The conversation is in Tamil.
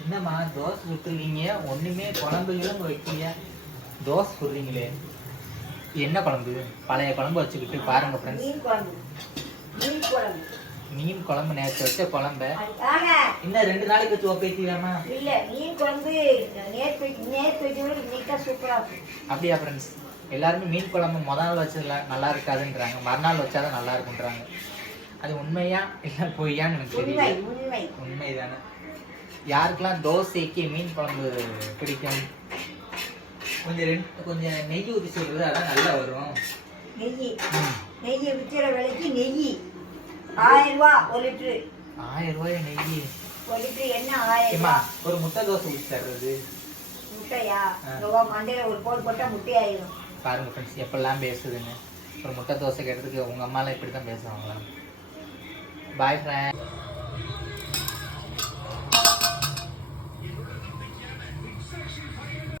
என்னம்மா தோசை சுட்டுருக்கீங்க, ஒண்ணுமே குழம்புகளும் வைக்கீங்க, தோசை சுடுறீங்களே, என்ன குழம்பு? பழைய குழம்பு வச்சுக்கிட்டு பாருங்க ஃப்ரெண்ட்ஸ். மீன் குழம்பு நேற்று வச்ச குழம்ப இன்னும் 2 நாளைக்கு வச்சு ஒப்பேத்திடாமா? இல்ல, மீன் குழம்பு நேற்று சூப்பரா இருக்கும். அப்படியா ஃப்ரெண்ட்ஸ்? எல்லாருமே மீன் குழம்பு முதல் நாள் வச்சதுல நல்லா இருக்காதுன்றாங்க, மறுநாள் வச்சாதான் நல்லா இருக்குன்றாங்க. அது உண்மையா இல்ல பொய்யான்னு எனக்கு தெரியல. உண்மைதானே. யாருக்கெல்லாம் தோசைக்கு மீன் குழம்பு பிடிக்கும்? கொஞ்சம் நெய் ஊற்றி சொல்றது, அதான் நல்லா வரும். நெய் விற்கிற விலைக்கு நெய் 1000 ரூபா 1 லிட்டரு. 1000 ரூபாய் நெய் 1 லிட்டரு என்ன 1000 ரூபா? ஒரு முட்டை தோசை ஊற்றி தர்றது. முட்டையா? மண்டையில ஒரு கோல் போட்டா முட்டை ஆயிரும். பாருங்க ஃப்ரெண்ட்ஸ் எப்பெல்லாம் பேசுதுன்னு. ஒரு முட்டை தோசை கேட்டதுக்கு உங்க அம்மாலாம் இப்படி தான் பேசுவாங்களா? பாய் ஃப்ரெண்ட்.